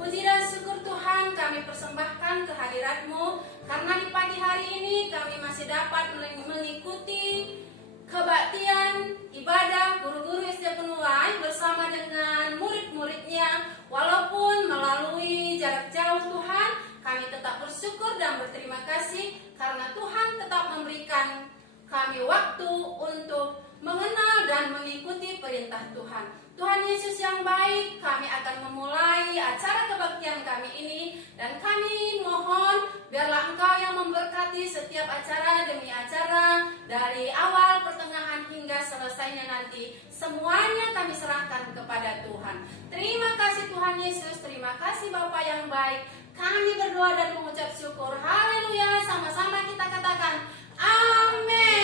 Puji dan syukur Tuhan kami persembahkan kehadirat-Mu, karena di pagi hari ini kami masih dapat mengikuti kebaktian ibadah guru-guru SD Penulai bersama dengan murid-muridnya. Walaupun melalui jarak jauh Tuhan, kami tetap bersyukur dan berterima kasih karena Tuhan tetap memberikan kami waktu untuk mengenal dan mengikuti perintah Tuhan. Tuhan Yesus yang baik, kami akan memulai acara kebaktian kami ini, dan kami mohon biarlah Engkau yang memberkati setiap acara demi acara, dari awal, pertengahan hingga selesainya nanti. Semuanya kami serahkan kepada Tuhan. Terima kasih Tuhan Yesus, terima kasih Bapa yang baik. Kami berdoa dan mengucap syukur. Haleluya, sama-sama kita katakan amin.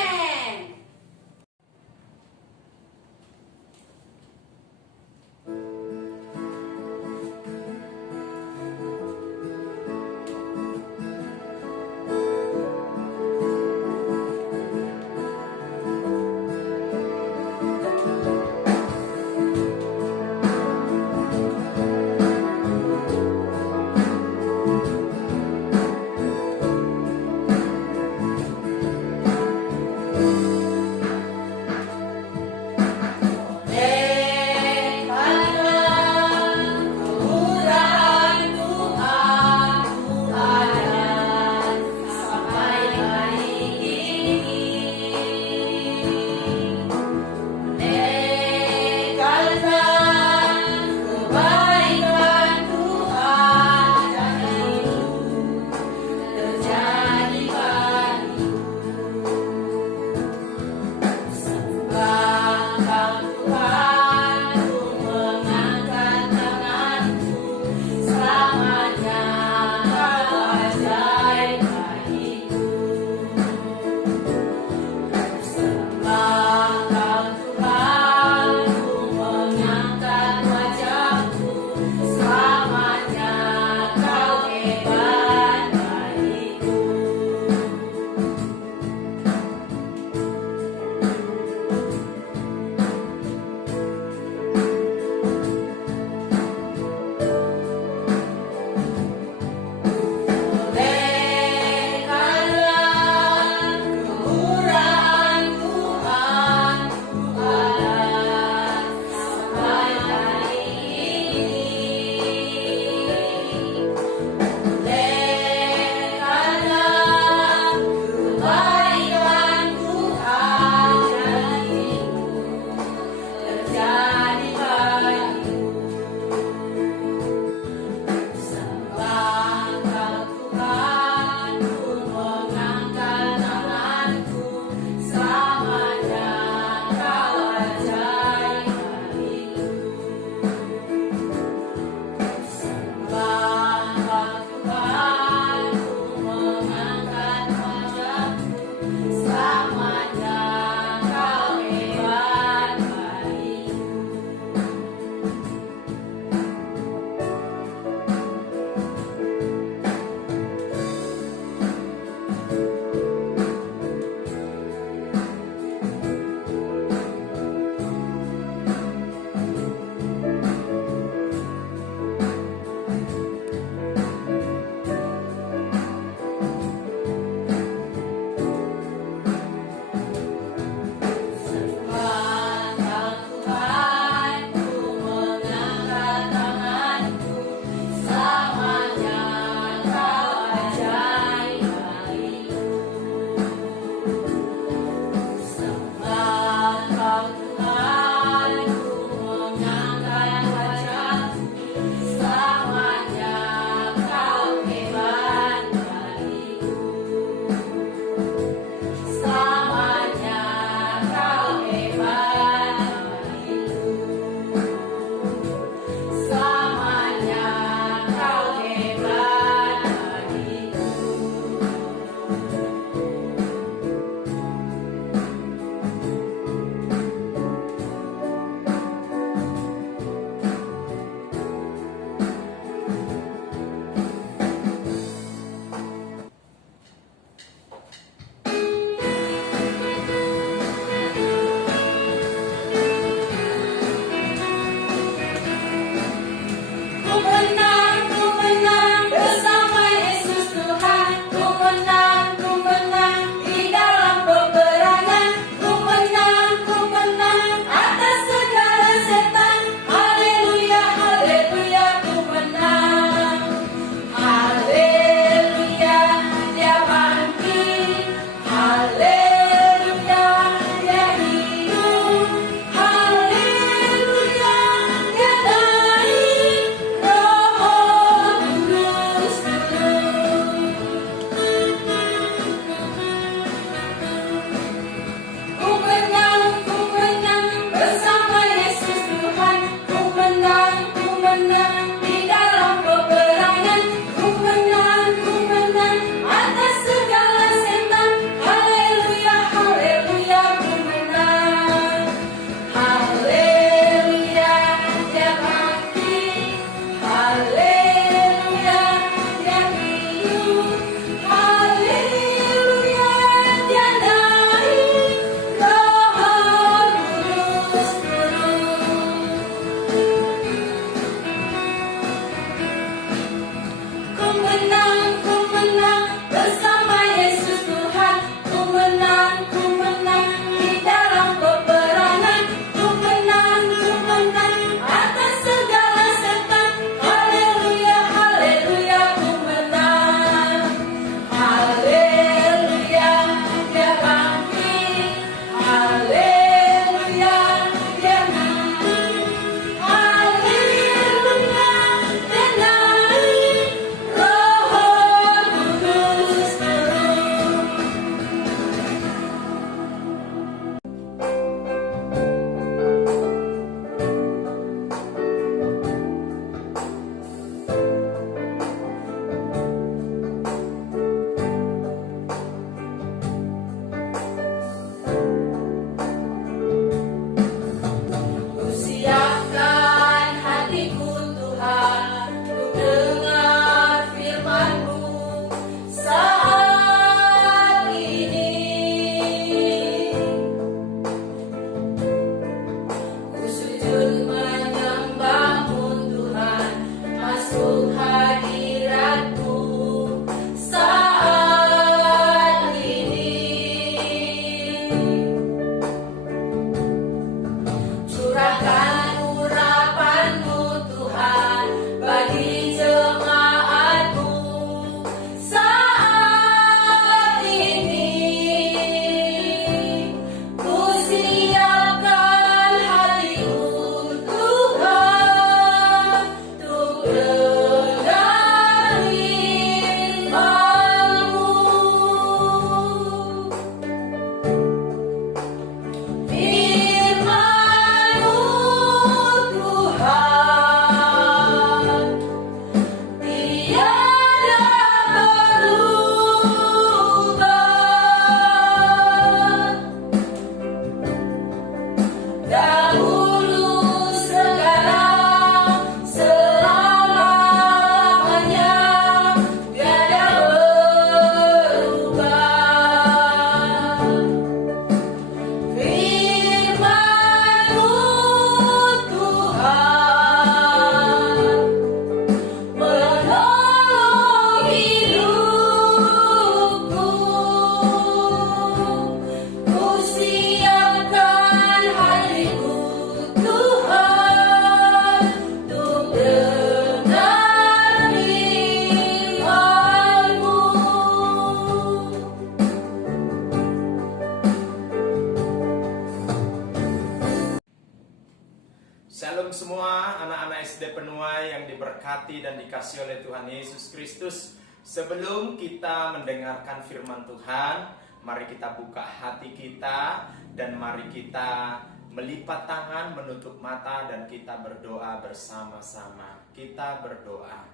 Shalom semua anak-anak SD Penuai yang diberkati dan dikasihi oleh Tuhan Yesus Kristus. Sebelum kita mendengarkan firman Tuhan, mari kita buka hati kita dan mari kita melipat tangan, menutup mata dan kita berdoa bersama-sama. Kita berdoa.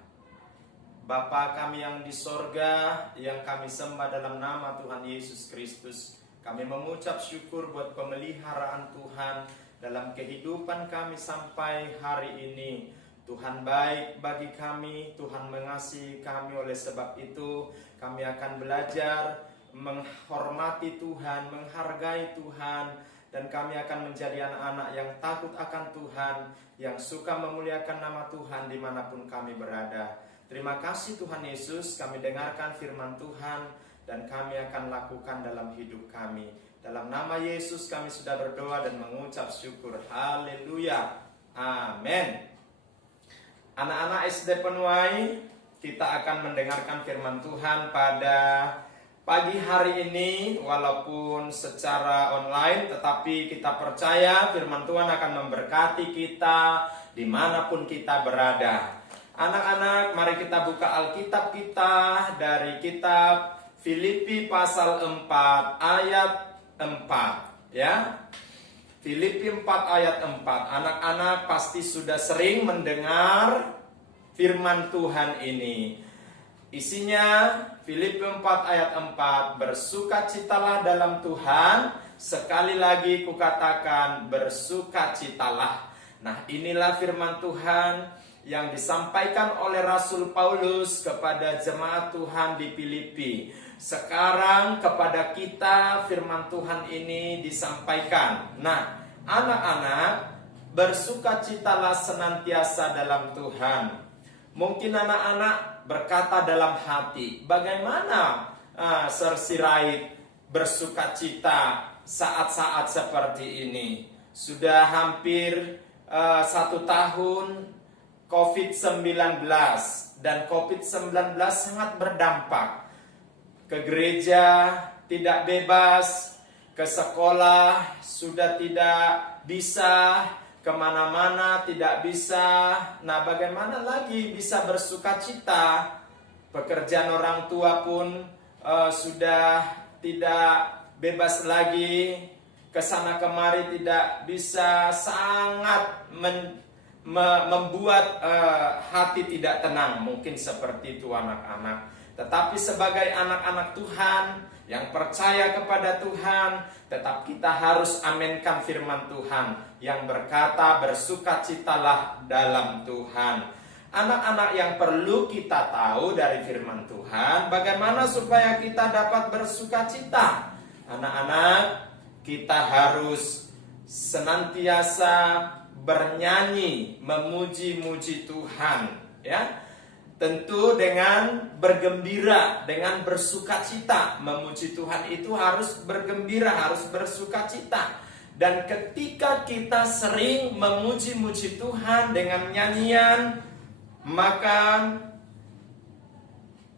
Bapa kami yang di sorga, yang kami sembah dalam nama Tuhan Yesus Kristus, kami mengucap syukur buat pemeliharaan Tuhan dalam kehidupan kami sampai hari ini. Tuhan baik bagi kami, Tuhan mengasihi kami. Oleh sebab itu kami akan belajar menghormati Tuhan, menghargai Tuhan, dan kami akan menjadi anak-anak yang takut akan Tuhan, yang suka memuliakan nama Tuhan dimanapun kami berada. Terima kasih Tuhan Yesus, kami dengarkan firman Tuhan dan kami akan lakukan dalam hidup kami. Dalam nama Yesus kami sudah berdoa dan mengucap syukur. Haleluya. Amin. Anak-anak SD Penuai, kita akan mendengarkan firman Tuhan pada pagi hari ini. Walaupun secara online, tetapi kita percaya firman Tuhan akan memberkati kita dimanapun kita berada. Anak-anak, mari kita buka Alkitab kita dari kitab Filipi pasal 4 ayat 4, ya. Filipi 4 ayat 4. Anak-anak pasti sudah sering mendengar firman Tuhan ini. Isinya Filipi 4 ayat 4, bersukacitalah dalam Tuhan. Sekali lagi kukatakan, bersukacitalah. Nah, inilah firman Tuhan yang disampaikan oleh Rasul Paulus kepada jemaat Tuhan di Filipi. Sekarang kepada kita firman Tuhan ini disampaikan. Nah, anak-anak, bersukacitalah senantiasa dalam Tuhan. Mungkin anak-anak berkata dalam hati, bagaimana Sir Sirait bersukacita saat-saat seperti ini? Sudah hampir 1 tahun COVID-19, dan COVID-19 sangat berdampak. Ke gereja tidak bebas, ke sekolah sudah tidak bisa, kemana-mana tidak bisa. Nah, bagaimana lagi bisa bersukacita? Pekerjaan orang tua pun sudah tidak bebas lagi, kesana kemari tidak bisa, sangat membuat hati tidak tenang. Mungkin seperti itu anak-anak. Tetapi sebagai anak-anak Tuhan yang percaya kepada Tuhan, tetap kita harus aminkan firman Tuhan yang berkata, bersukacitalah dalam Tuhan. Anak-anak, yang perlu kita tahu dari firman Tuhan, bagaimana supaya kita dapat bersukacita. Anak-anak, kita harus senantiasa bernyanyi, memuji-muji Tuhan, ya. Tentu dengan bergembira, dengan bersukacita. Memuji Tuhan itu harus bergembira, harus bersukacita. Dan ketika kita sering memuji-muji Tuhan dengan nyanyian, maka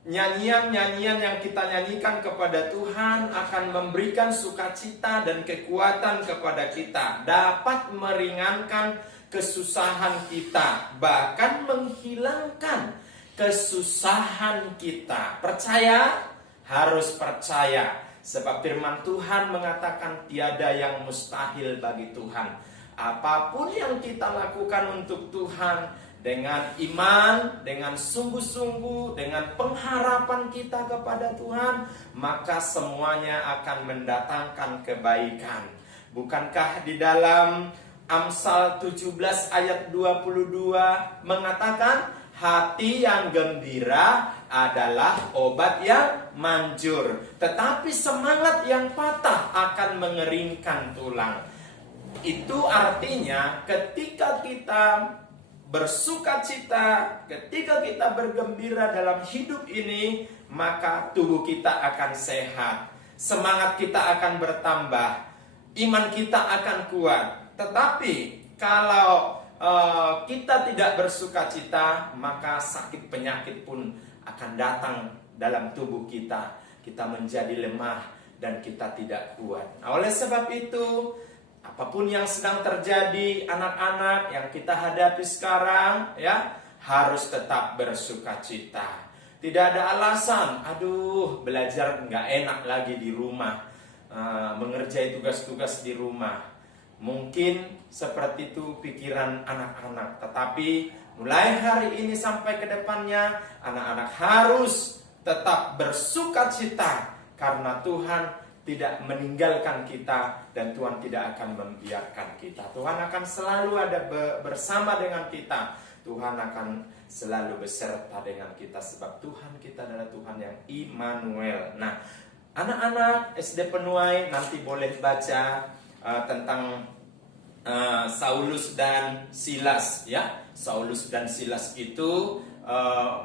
nyanyian-nyanyian yang kita nyanyikan kepada Tuhan akan memberikan sukacita dan kekuatan kepada kita, dapat meringankan kesusahan kita, bahkan menghilangkan kesusahan kita. Percaya? Harus percaya. Sebab firman Tuhan mengatakan tiada yang mustahil bagi Tuhan. Apapun yang kita lakukan untuk Tuhan, dengan iman, dengan sungguh-sungguh, dengan pengharapan kita kepada Tuhan, maka semuanya akan mendatangkan kebaikan. Bukankah di dalam Amsal 17 ayat 22 mengatakan, hati yang gembira adalah obat yang manjur, tetapi semangat yang patah akan mengeringkan tulang. Itu artinya ketika kita bersukacita, ketika kita bergembira dalam hidup ini, maka tubuh kita akan sehat, semangat kita akan bertambah, iman kita akan kuat. Tetapi kalau kita tidak bersukacita, maka sakit penyakit pun akan datang dalam tubuh kita. Kita menjadi lemah dan kita tidak kuat. Nah, oleh sebab itu, apapun yang sedang terjadi, anak-anak yang kita hadapi sekarang, ya, harus tetap bersukacita. Tidak ada alasan, aduh belajar nggak enak lagi di rumah, mengerjai tugas-tugas di rumah. Mungkin seperti itu pikiran anak-anak, tetapi mulai hari ini sampai ke depannya, anak-anak harus tetap bersukacita karena Tuhan tidak meninggalkan kita dan Tuhan tidak akan membiarkan kita. Tuhan akan selalu ada bersama dengan kita. Tuhan akan selalu beserta dengan kita sebab Tuhan kita adalah Tuhan yang Immanuel. Nah, anak-anak SD Penuai nanti boleh baca tentang Saulus dan Silas, ya. Saulus dan Silas itu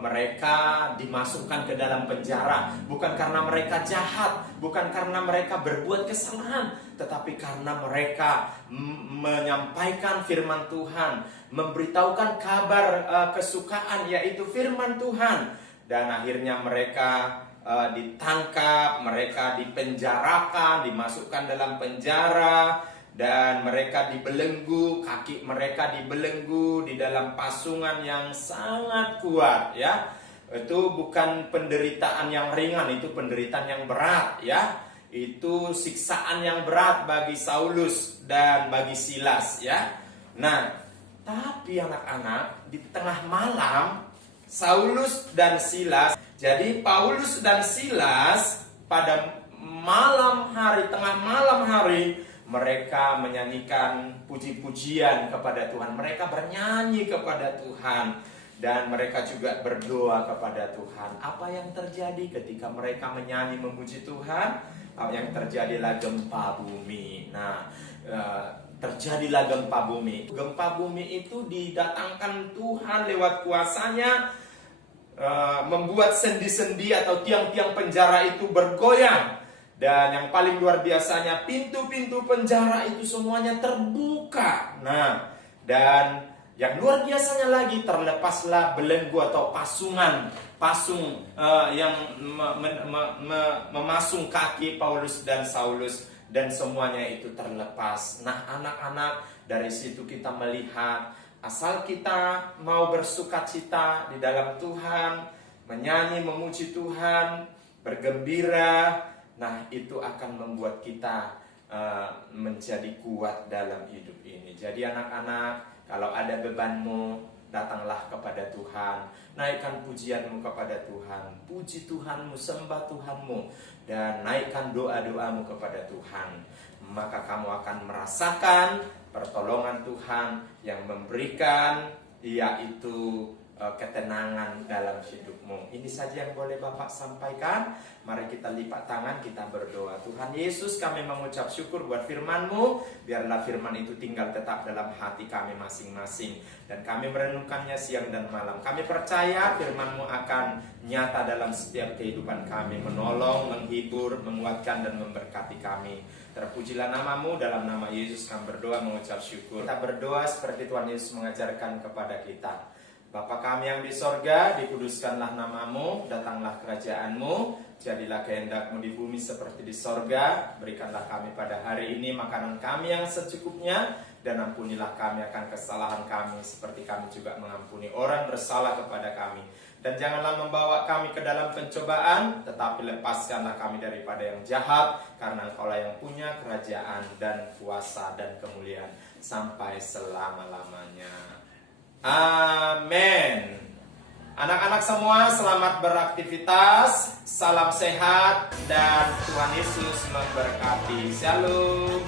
mereka dimasukkan ke dalam penjara bukan karena mereka jahat, bukan karena mereka berbuat kesalahan, tetapi karena mereka menyampaikan firman Tuhan, memberitahukan kabar kesukaan yaitu firman Tuhan, dan akhirnya mereka ditangkap, mereka dipenjarakan, dimasukkan dalam penjara. Dan mereka dibelenggu, kaki mereka dibelenggu di dalam pasungan yang sangat kuat, ya. Itu bukan penderitaan yang ringan, itu penderitaan yang berat, ya. Itu siksaan yang berat bagi Saulus dan bagi Silas, ya. Nah, tapi anak-anak, di tengah malam Saulus dan Silas, jadi Paulus dan Silas pada malam hari, tengah malam hari, mereka menyanyikan puji-pujian kepada Tuhan. Mereka bernyanyi kepada Tuhan. Dan mereka juga berdoa kepada Tuhan. Apa yang terjadi ketika mereka menyanyi memuji Tuhan? Yang terjadilah gempa bumi. Nah, terjadilah gempa bumi. Gempa bumi itu didatangkan Tuhan lewat kuasanya, membuat sendi-sendi atau tiang-tiang penjara itu bergoyang. Dan yang paling luar biasanya, pintu-pintu penjara itu semuanya terbuka. Nah, dan yang luar biasanya lagi, terlepaslah belenggu atau pasung yang memasung kaki Paulus dan Saulus, dan semuanya itu terlepas. Nah, anak-anak, dari situ kita melihat, asal kita mau bersukacita di dalam Tuhan, menyanyi memuji Tuhan, bergembira, nah, itu akan membuat kita menjadi kuat dalam hidup ini. Jadi anak-anak, kalau ada bebanmu, datanglah kepada Tuhan. Naikkan pujianmu kepada Tuhan. Puji Tuhanmu, sembah Tuhanmu. Dan naikkan doa-doamu kepada Tuhan. Maka kamu akan merasakan pertolongan Tuhan yang memberikan, yaitu ketenangan dalam hidupmu. Ini saja yang boleh Bapak sampaikan. Mari kita lipat tangan, kita berdoa. Tuhan Yesus, kami mengucap syukur buat firman-Mu. Biarlah firman itu tinggal tetap dalam hati kami masing-masing. Dan kami merenungkannya siang dan malam. Kami percaya firman-Mu akan nyata dalam setiap kehidupan kami. Menolong, menghibur, menguatkan, dan memberkati kami. Terpujilah nama-Mu, dalam nama Yesus kami berdoa mengucap syukur. Kita berdoa seperti Tuhan Yesus mengajarkan kepada kita. Bapa kami yang di sorga, dikuduskanlah nama-Mu, datanglah kerajaan-Mu, jadilah kehendak-Mu di bumi seperti di sorga. Berikanlah kami pada hari ini makanan kami yang secukupnya, dan ampunilah kami akan kesalahan kami, seperti kami juga mengampuni orang bersalah kepada kami. Dan janganlah membawa kami ke dalam pencobaan, tetapi lepaskanlah kami daripada yang jahat, karena Engkaulah yang punya kerajaan dan kuasa dan kemuliaan sampai selama-lamanya. Amin. Anak-anak semua, selamat beraktivitas, salam sehat, dan Tuhan Yesus memberkati. Shalom.